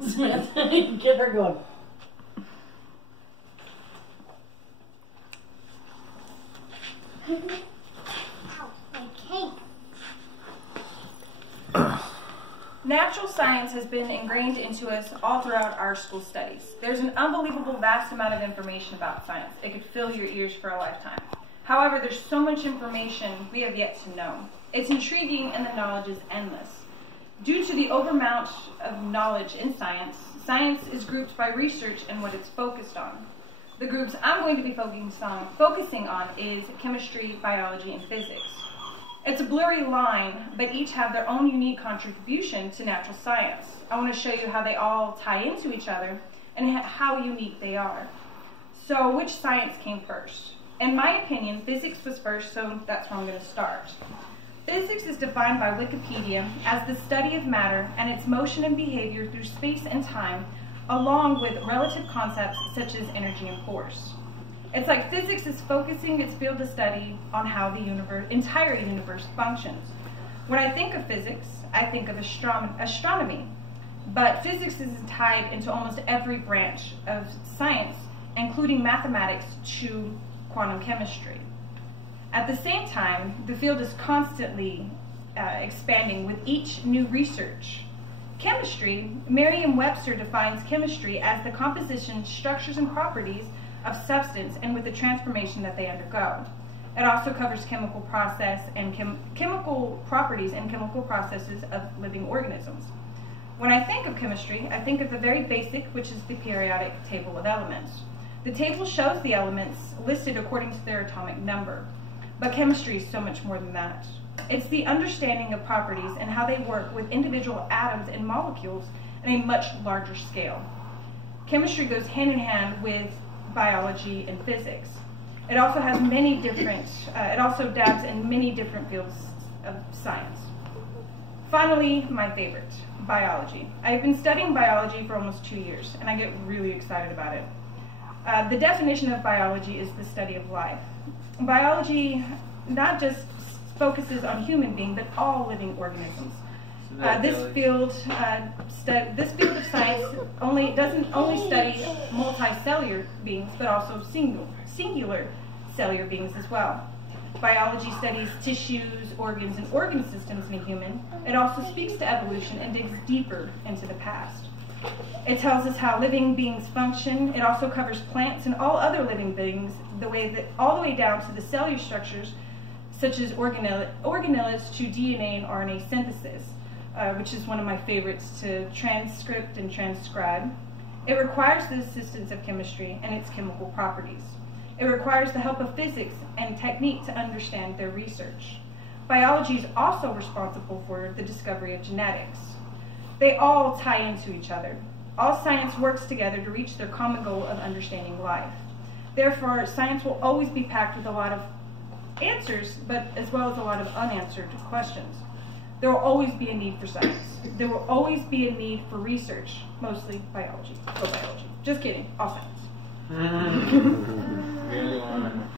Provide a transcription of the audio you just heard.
Samantha, get her going. Natural science has been ingrained into us all throughout our school studies. There's an unbelievable vast amount of information about science. It could fill your ears for a lifetime. However, there's so much information we have yet to know. It's intriguing and the knowledge is endless. Due to the overamount of knowledge in science, science is grouped by research and what it's focused on. The groups I'm going to be focusing on is chemistry, biology, and physics. It's a blurry line, but each have their own unique contribution to natural science. I want to show you how they all tie into each other and how unique they are. So, which science came first? In my opinion, physics was first, so that's where I'm going to start. Physics is defined by Wikipedia as the study of matter and its motion and behavior through space and time, along with relative concepts such as energy and force. It's like physics is focusing its field of study on how the entire universe functions. When I think of physics, I think of astronomy, but physics is tied into almost every branch of science, including mathematics to quantum chemistry. At the same time, the field is constantly expanding with each new research. Chemistry, Merriam-Webster defines chemistry as the composition, structures, and properties of substance and with the transformation that they undergo. It also covers chemical process and chemical properties and chemical processes of living organisms. When I think of chemistry, I think of the very basic, which is the periodic table of elements. The table shows the elements listed according to their atomic number, but chemistry is so much more than that. It's the understanding of properties and how they work with individual atoms and molecules on a much larger scale. Chemistry goes hand in hand with biology and physics. It also has many different, it also dabs in many different fields of science. Finally, my favorite, biology. I've been studying biology for almost 2 years, and I get really excited about it. The definition of biology is the study of life. Biology not just focuses on human beings, but all living organisms. This field of science doesn't only study multicellular beings, but also singular cellular beings as well. Biology studies tissues, organs, and organ systems in a human. It also speaks to evolution and digs deeper into the past. It tells us how living beings function. It also covers plants and all other living beings, all the way down to the cellular structures, such as organelles to DNA and RNA synthesis, which is one of my favorites to transcript and transcribe. It requires the assistance of chemistry and its chemical properties. It requires the help of physics and technique to understand their research. Biology is also responsible for the discovery of genetics. They all tie into each other. All science works together to reach their common goal of understanding life. Therefore, science will always be packed with a lot of answers, but as well as a lot of unanswered questions. There will always be a need for science. There will always be a need for research, mostly biology. Just kidding, all science.